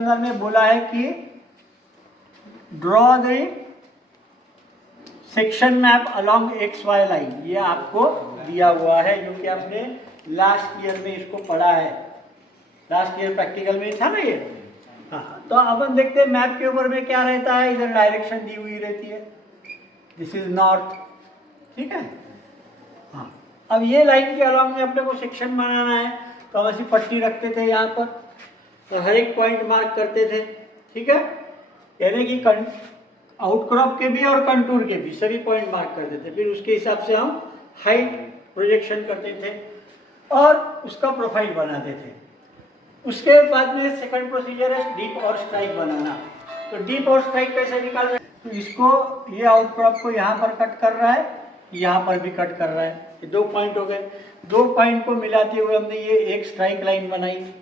में बोला है कि draw the section map along X Y line. ये आपको दिया हुआ है जो कि आपने लास्ट ईयर में इसको पढ़ा है, लास्ट ईयर प्रैक्टिकल में था ना ये। हाँ, तो अपन देखते हैं मैप के ऊपर में क्या रहता है। इधर डायरेक्शन दी हुई रहती है, दिस इज नॉर्थ, ठीक है। हाँ, अब ये लाइन के अलोंग में अपने को सेक्शन बनाना है, तो हम ऐसी पट्टी रखते थे यहाँ पर, तो हर एक पॉइंट मार्क करते थे, ठीक है। यानी कि आउटक्रॉप के भी और कंटूर के भी सभी पॉइंट मार्क करते थे। फिर उसके हिसाब से हम हाइट प्रोजेक्शन करते थे और उसका प्रोफाइल बनाते थे। उसके बाद में सेकंड प्रोसीजर है डीप और स्ट्राइक बनाना। तो डीप और स्ट्राइक कैसे निकाल रहे हैं, तो इसको ये आउटक्रॉप को यहाँ पर कट कर रहा है, यहाँ पर भी कट कर रहा है, ये दो पॉइंट हो गए। दो पॉइंट को मिलाते हुए हमने ये एक स्ट्राइक लाइन बनाई।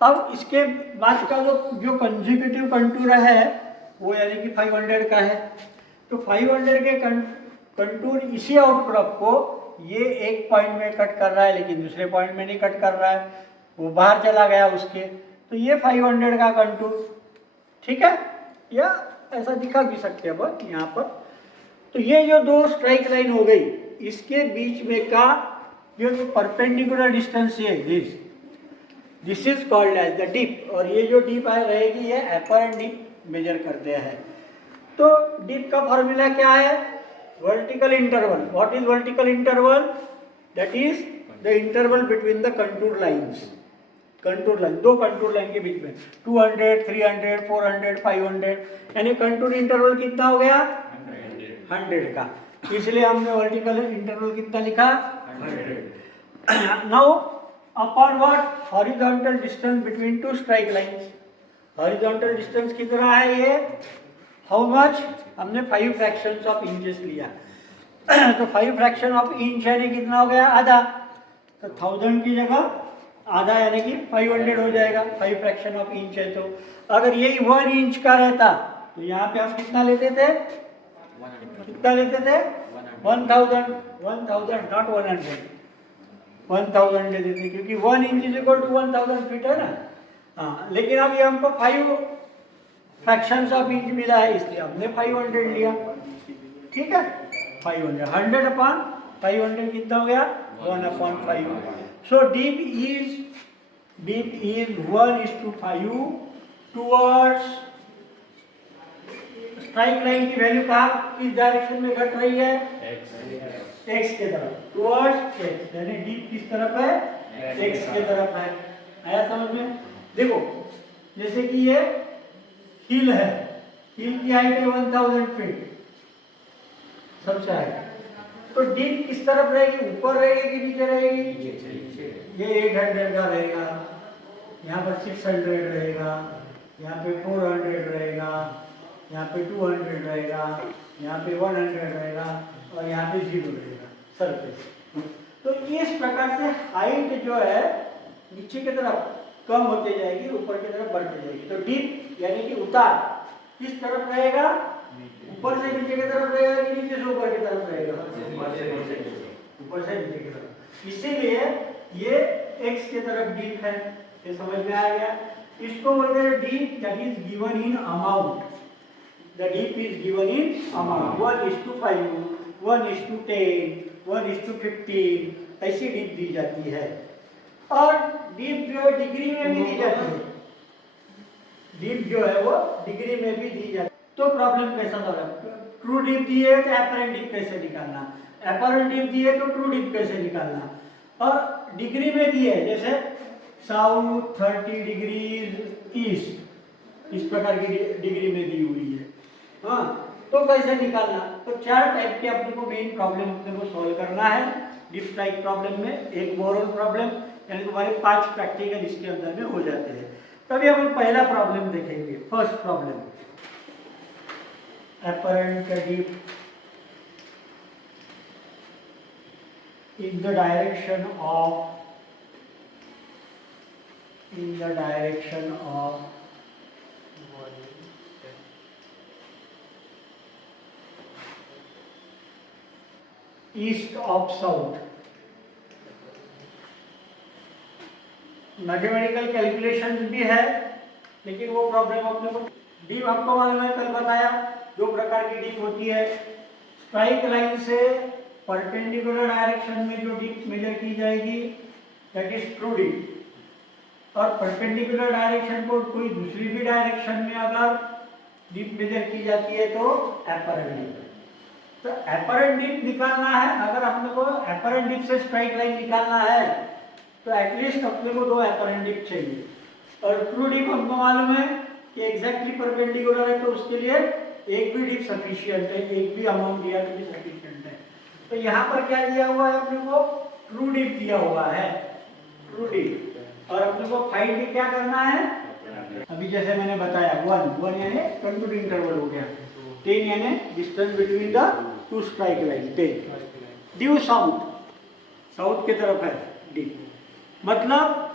अब इसके बाद का जो कंसेक्यूटिव कंटूर है वो यानी कि 500 का है। तो 500 के कंटूर इसी आउटक्रॉप को ये एक पॉइंट में कट कर रहा है, लेकिन दूसरे पॉइंट में नहीं कट कर रहा है, वो बाहर चला गया उसके। तो ये 500 का कंटूर, ठीक है, या ऐसा दिखा भी सकते हैं अब यहाँ पर। तो ये जो दो स्ट्राइक लाइन हो गई, इसके बीच में का जो परपेंडिकुलर डिस्टेंस है this is called as the deep. और ये जो डीप रहेगी ये अपर एंड डीप मेजर करते हैं। तो डीप का फॉर्मूला क्या है, vertical interval. What is vertical interval, that is the interval between the contour lines. Contour line, दो कंटूर लाइन के बीच में 200, 300, 400, 500, यानी कंटूर इंटरवल कितना हो गया 100 का। इसलिए हमने वर्टिकल इंटरवल कितना लिखा 100। Now upon what, horizontal distance between two strike lines. Horizontal distance कितना है ये, हाउ मच, हमने 5 फ्रैक्शंस ऑफ इंचेस लिया। तो 5 फ्रैक्शन ऑफ इंच यानी कितना हो गया, आधा। तो 1000 की जगह आधा यानी कि 500 हो जाएगा। 5 फ्रैक्शन ऑफ इंच है, तो अगर यही 1 इंच का रहता तो यहाँ पे हम कितना लेते थे, कितना लेते थे 1000, 1000 नॉट 100, 1000 ले देते, क्योंकि 1 inch is equal to 1000 feet है ना। हाँ, लेकिन अब ये हमको 5 फ्रैक्शंस ऑफ इंच मिला है, इसलिए हमने 500 लिया, ठीक है। 500, 100 अपॉन 500 कितना हो गया 1/5। So deep is 1:5 towards strike line की वैल्यू कहाँ किस डायरेक्शन में घट रही है, एक्स के तरफ, टूवर्ड्स एक्स, यानी डीप किस तरफ है, एक्स के तरफ है। आया समझ में। देखो जैसे कि ये हिल है, हिल की हाइट है 1000 फीट सबसे हाइट, तो डीप किस तरफ रहेगी, ऊपर रहेगी कि नीचे रहेगी, ये 800 का रहेगा, यहाँ पर 600 रहेगा, यहाँ पे 400 रहेगा, यहाँ पे 200 रहेगा, यहाँ पे 100 रहेगा और यहाँ पे 0 रहेगा सरफेस। तो इस प्रकार से हाइट जो है नीचे की तरफ कम होते जाएगी, ऊपर की तरफ बढ़ती जाएगी। तो डीप यानी कि उतार किस तरफ रहेगा, ऊपर से नीचे की तरफ रहेगा कि नीचे से ऊपर की तरफ रहेगा, ऊपर से नीचे की तरफ। इसीलिए ये एक्स की तरफ डीप है, ये समझ में आ गया। इसको बोलते हैं deep that is given in amount. The deep is given in amount, 1:5, 1:10, 1:15 ऐसी डीप दी जाती है। और डीप जो है डिग्री में भी दी जाती है, डीप जो है वो डिग्री में भी दी जाती है। तो प्रॉब्लम कैसा था, ट्रू डीप दी है तो एपरेंट डीप कैसे निकालना, एपरेंट डीप दी है तो ट्रू डीप कैसे निकालना, और डिग्री में दी है जैसे साउथ 30 डिग्री ईस्ट, इस प्रकार की डिग्री में दी हुई है। हाँ, तो कैसे निकालना, तो 4 टाइप के अपने को मेन प्रॉब्लम अपने को सॉल्व करना है डीप स्ट्राइक प्रॉब्लम में। एक बोरल प्रॉब्लम, यानी तुम्हारे 5 प्रैक्टिकल इसके अंदर में हो जाते हैं। तभी हम पहला प्रॉब्लम देखेंगे। First problem, apparent deep in the direction of east of south। Mathematical calculation भी है लेकिन वो प्रॉब्लम अपने को डीप हमको मालूम है, कल बताया 2 प्रकार की डीप होती है। स्ट्राइक लाइन से परपेंडिकुलर डायरेक्शन में जो डीप मेजर की जाएगी दैट इज ट्रू डीप, और परपेंडिकुलर डायरेक्शन को कोई दूसरी भी डायरेक्शन में अगर डीप मेजर की जाती है तो एपरेंट डीप। तो एपरेंट डीप निकालना है, अगर अपने को एपरेंट डीप से स्ट्राइक लाइन निकालना है तो एटलीस्ट अपने को 2 एपरेंट डीप चाहिए, और ट्रू डीप हमको मालूम है कि एग्जैक्टली परपेंडिकुलर है, तो उसके लिए एक भी डीप सफिशिएंट है, एक भी अमाउंट दिया तो भी सफिशिएंट है। तो यहाँ पर क्या दिया हुआ है अपने को, ट्रू डीप दिया हुआ है, ट्रू डीप, और अपने को फाइंड क्या करना है, अभी जैसे मैंने बताया 1 यानी कंट्रोल इंटरवल हो गया, 10 यानी distance between the 2 strike line 10। Due south की तरफ है डीप, मतलब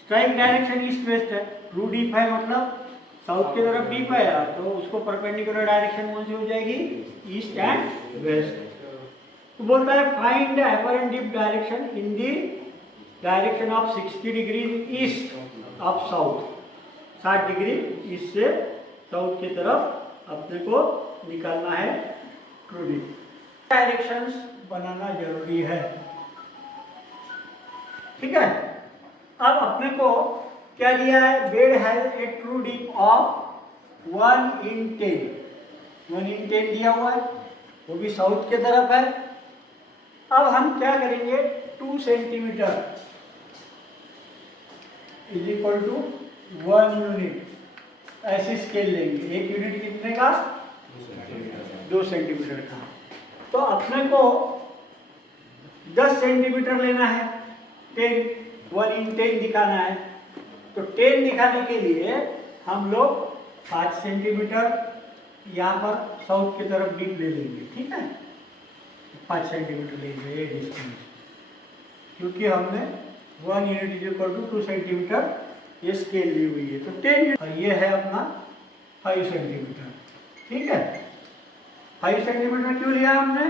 स्ट्राइक डायरेक्शन ईस्ट वेस्ट है, ट्रू डीप है मतलब साउथ की तरफ डीप है, तो उसको परपेंडिकुलर डायरेक्शन कौन सी हो जाएगी, ईस्ट एंड वेस्ट। तो बोलता है find the apparent deep direction in the direction of 60 degree east of south, 60 degree east से साउथ की तरफ अपने को निकालना है ट्रू डीप। डायरेक्शंस बनाना जरूरी है, ठीक है। अब अपने को क्या दिया है, bed has a true deep of 1 in 10, 1 in 10 दिया हुआ है, वो भी साउथ की तरफ है। अब हम क्या करेंगे, 2 centimetre is equal to 1 unit, ऐसी स्केल लेंगे। 1 यूनिट कितने का, 2 सेंटीमीटर का। तो अपने को 10 सेंटीमीटर लेना है, 1 in 10 दिखाना है, तो 10 दिखाने के लिए हम लोग 5 सेंटीमीटर यहाँ पर साउथ की तरफ डीप ले लेंगे, ठीक है। 5 सेंटीमीटर लेंगे ये डिस्टेंस, क्योंकि हमने 1 unit is equal to 2 centimetre ये स्केल ली हुई है, तो 10, और ये है अपना 5 सेंटीमीटर, ठीक है। 5 सेंटीमीटर क्यों लिया हमने,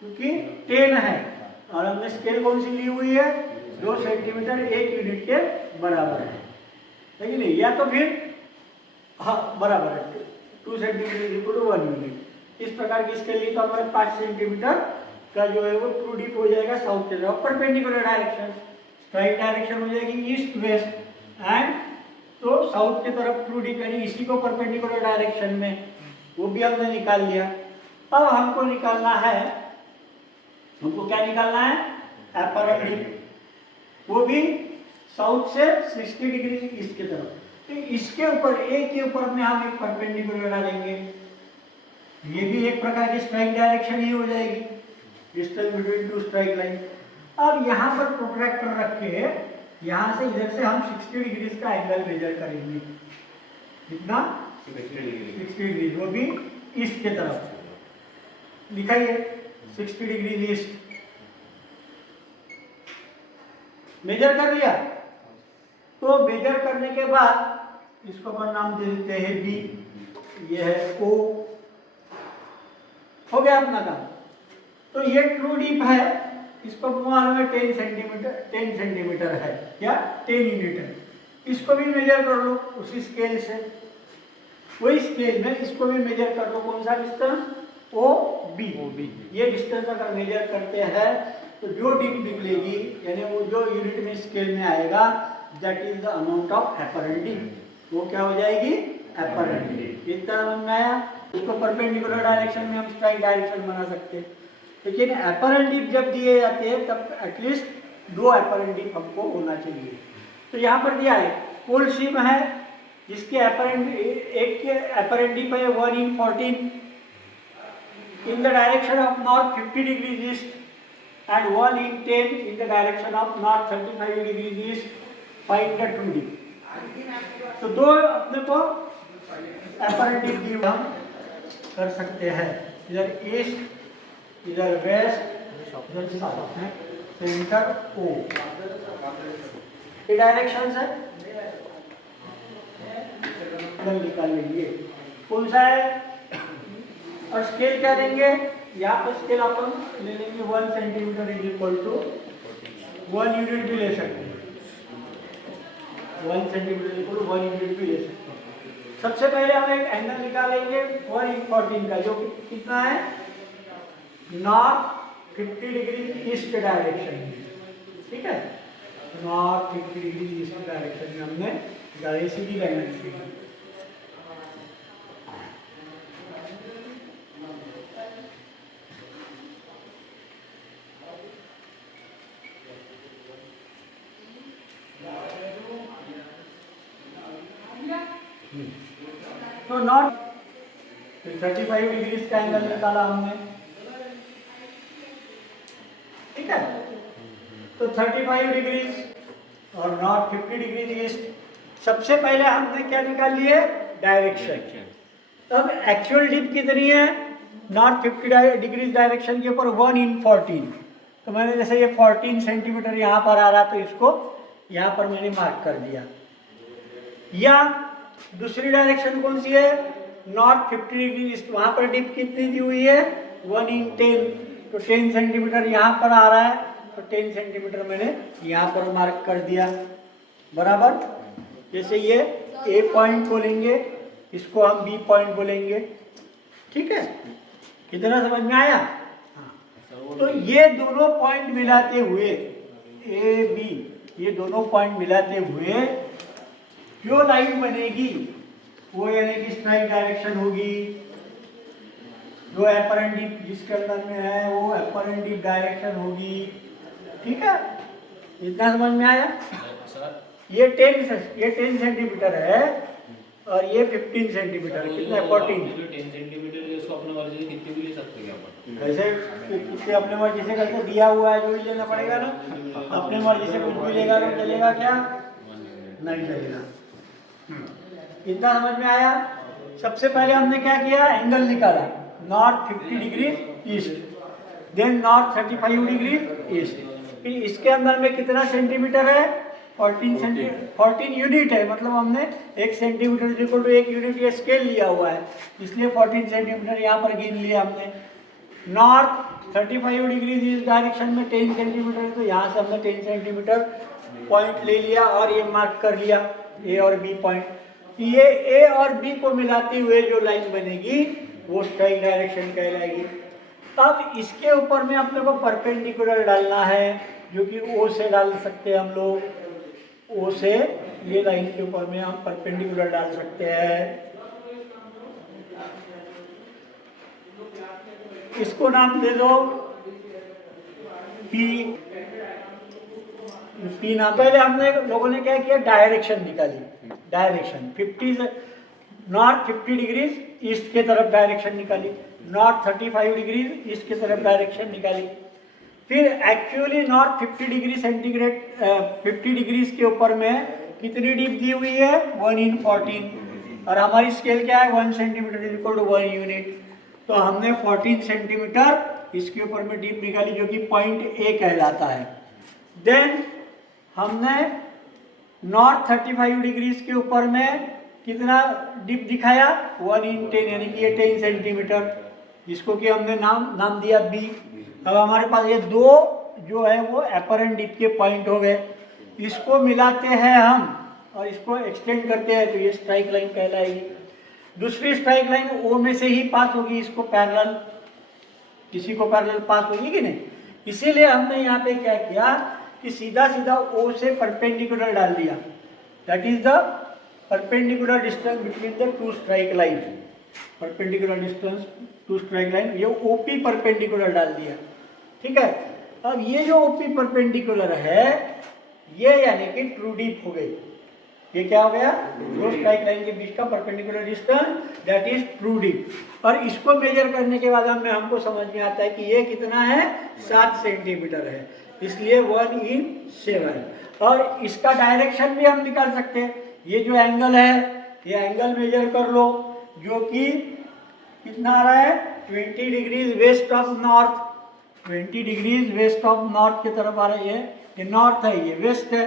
क्योंकि 10 है और हमने स्केल कौन सी ली हुई है, 2 सेंटीमीटर 1 यूनिट के बराबर है कि नहीं, या तो फिर हाँ बराबर है 2 सेंटीमीटर इक्वल टू 1 यूनिट। इस प्रकार की स्केल ली तो हमारे 5 सेंटीमीटर का जो है वो ट्रू डीप हो जाएगा साउथ की तरफ, परपेंडिकुलर डायरेक्शन, स्ट्राइक डायरेक्शन हो जाएगी ईस्ट वेस्ट, एंड तो साउथ की तरफ ट्रू डीप यानी इसी को परपेंडिकुलर डायरेक्शन में, वो भी हमने निकाल लिया। अब हमको निकालना है, हमको क्या निकालना है, एपरेंट डीप, वो भी साउथ से 60 डिग्री ईस्ट की तरफ। तो इसके ऊपर एक के ऊपर में हम एक परपेंडिकुलर डालेंगे, ये भी एक प्रकार की स्ट्राइक डायरेक्शन ही हो जाएगी, डिस्टेंस बिटवीन 2 स्ट्राइक लाइन। अब यहाँ पर प्रोट्रैक्टर रख के यहाँ से इधर से हम 60 डिग्री का एंगल मेजर करेंगे, कितना, 60 डिग्री, वो भी ईस्ट की तरफ लिखाइए, 60 डिग्री ईस्ट। मेजर कर लिया, तो मेजर करने के बाद इसको अपन नाम दे देते हैं बी, ये है ओ, हो गया अपना काम। तो ये ट्रू डीप है, इसको मालूम है 10 सेंटीमीटर है या 10 यूनिट है, इसको भी मेजर कर लो उसी स्केल से, वही स्केल में इसको भी मेजर कर लो, कौन सा डिस्टेंस, ओ बी। ये डिस्टेंस अगर मेजर करते हैं तो जो डीप निकलेगी यानी वो जो यूनिट में स्केल में आएगा that is the amount of apparent deep, वो क्या हो जाएगी, एपरेंट डीप। इस तरह समझ में आया। इसको परपेंडिकुलर डायरेक्शन में हम स्ट्राइक डायरेक्शन बना सकते हैं, लेकिन एपरेंट डीप जब दिए जाते हैं तब एटलीस्ट 2 एपरेंट डीप हमको होना चाहिए। तो यहाँ पर दिया है कोल्ड शिप है जिसके एक के एपरेंट डीप है 1 in 14 in the direction of north 50 degrees east and 1 in 10 in the direction of north 35 degrees east. Find the true deep. तो 2 अपने को एपरेंट डीप दी हम कर सकते हैं, इधर ईस्ट, इधर वेस्ट, इधर साउथ में, सेंटर ओ, ये डायरेक्शन है, निकाल लेंगे कौन सा है, और स्केल क्या देंगे, यहाँ पर स्केल अपन ले लेंगे 1 centimetre is equal to 1 unit भी ले सकते हैं, 1 सेंटीमीटर इक्वल 1 यूनिट भी ले सकते हैं। सबसे पहले हम एक एंगल निकालेंगे 114 का, जो कि कितना है, नॉर्थ 50 डिग्री ईस्ट डायरेक्शन में, ठीक है, नॉर्थ 50 डिग्री ईस्ट डायरेक्शन में हमने सीधी लाइन खींची। तो नॉर्थ 35 डिग्री का एंगल निकाला हमने, ठीक है, तो 35 डिग्री और नॉर्थ 50 डिग्री ईस्ट। सबसे पहले हमने क्या निकाल लिए, डायरेक्शन। तब एक्चुअल डिप कितनी है, नॉर्थ 50 डिग्री डायरेक्शन के ऊपर 1/14। तो मैंने जैसे ये 14 सेंटीमीटर यहाँ पर आ रहा, तो इसको यहाँ पर मैंने मार्क कर दिया। या दूसरी डायरेक्शन कौन सी है, नॉर्थ 50 डिग्री ईस्ट, वहाँ पर डिप कितनी दी हुई है, 1/10। तो 10 सेंटीमीटर यहाँ पर आ रहा है, तो 10 सेंटीमीटर मैंने यहाँ पर मार्क कर दिया, बराबर। जैसे ये ए पॉइंट बोलेंगे, इसको हम बी पॉइंट बोलेंगे, ठीक है, कितना समझ में आया। तो ये दोनों पॉइंट मिलाते हुए, ए बी, ये दोनों पॉइंट मिलाते हुए जो लाइन बनेगी वो यानी कि स्ट्राइक डायरेक्शन होगी। जो अपरेंट डीप जिसके अंदर में है वो अपरेंट डीप डायरेक्शन होगी, ठीक है, इतना समझ में आया। ये 10 सेंटीमीटर है और ये 15 सेंटीमीटर, कितना 14। 10 सेंटीमीटर इसको अपने मर्जी से कितनी भी ले सकते हैं अपन, वैसे कितने अपने मर्जी से करके दिया हुआ है, जो ही लेना पड़ेगा ना, अपने मर्जी से कुछ भी लेगा तो चलेगा क्या, नहीं चलेगा। इतना समझ में आया। सबसे पहले हमने क्या किया, एंगल निकाला, north 50 degree east, then north 35 degree east. फिर इसके अंदर में कितना सेंटीमीटर है, 14 यूनिट है, मतलब हमने 1 सेंटीमीटर इक्वल टू 1 यूनिट ये स्केल लिया हुआ है, इसलिए 14 सेंटीमीटर यहाँ पर गिन लिया हमने। नॉर्थ 35 डिग्री इस डायरेक्शन में 10 सेंटीमीटर है, तो यहाँ से हमने 10 सेंटीमीटर पॉइंट ले लिया और ये मार्क कर लिया ए और बी पॉइंट। ये ए और बी को मिलाते हुए जो लाइन बनेगी वो स्ट्राइक डायरेक्शन कहलाएगी। अब इसके ऊपर में अपने को परपेंडिकुलर डालना है, जो कि ओ से डाल सकते हैं हम लोग, ओ से ये लाइन के ऊपर में हम परपेंडिकुलर डाल सकते हैं। इसको नाम दे दो पी नाम। पहले हमने लोगों ने क्या किया, डायरेक्शन निकाली, डायरेक्शन 50 नॉर्थ 50 डिग्री ईस्ट के तरफ डायरेक्शन निकाली, नॉर्थ 35 डिग्री ईस्ट की तरफ डायरेक्शन निकाली। फिर actually north 50 degree centigrade 50 degrees के ऊपर में कितनी डीप दी हुई है, 1/14, और हमारी स्केल क्या है, 1 centimetre is equal to 1 unit. तो हमने 14 सेंटीमीटर इसके ऊपर में डीप निकाली, जो कि पॉइंट ए कहलाता है। देन हमने नॉर्थ 35 डिग्रीज के ऊपर में कितना डीप दिखाया, 1/10, यानी कि ये 10 सेंटीमीटर, जिसको कि हमने नाम दिया बी। अब हमारे पास ये दो जो है वो अपरेंट डीप के पॉइंट हो गए, इसको मिलाते हैं हम और इसको एक्सटेंड करते हैं, तो ये स्ट्राइक लाइन कहलाएगी। दूसरी स्ट्राइक लाइन ओ में से ही पास होगी, इसको पैरेलल, किसी को पैरेलल पास होगी कि नहीं। इसीलिए हमने यहाँ पे क्या किया कि सीधा सीधा ओ से परपेंडिकुलर डाल दिया, that is the perpendicular distance between the two strike line, perpendicular distance two strike line, ये ओपी परपेंडिकुलर डाल दिया, ठीक है। अब ये जो ओपी परपेंडिकुलर है ये यानी कि ट्रू डीप हो गई। ये क्या हो गया, दो स्ट्राइक लाइन के बीच का perpendicular distance, that is true deep. और इसको मेजर करने के बाद हमको समझ में आता है कि ये कितना है, 7 सेंटीमीटर है, इसलिए 1/7। और इसका डायरेक्शन भी हम निकाल सकते हैं। ये जो एंगल है, ये एंगल मेजर कर लो, जो कि कितना आ रहा है, 20 degrees west of north, 20 degrees west of north की तरफ आ रही है। ये नॉर्थ है, ये वेस्ट है,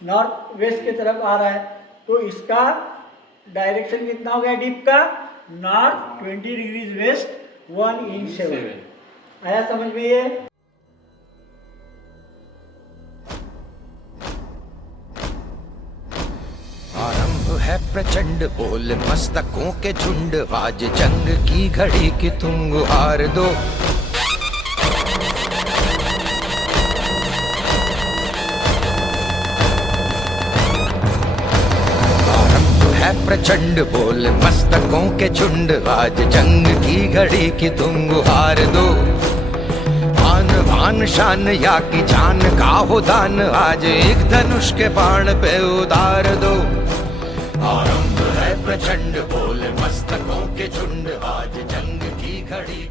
नॉर्थ वेस्ट की तरफ आ रहा है, तो इसका डायरेक्शन कितना हो गया डीप का, नॉर्थ 20 डिग्रीज वेस्ट 1/7। आया समझ में ये। आरंभ है प्रचंड बोल मस्तकों के झुंड, आज जंग की घड़ी की तुम गुहार दो। आरंभ है प्रचंड बोल मस्तकों के झुंड, आज जंग की घड़ी की तुम गुहार दो। आन बान शान या की जान का हो दान, आज एक धनुष के बाण पे उतार दो। आरंभ है प्रचंड बोल मस्तकों के झुंड, आज जंग की घड़ी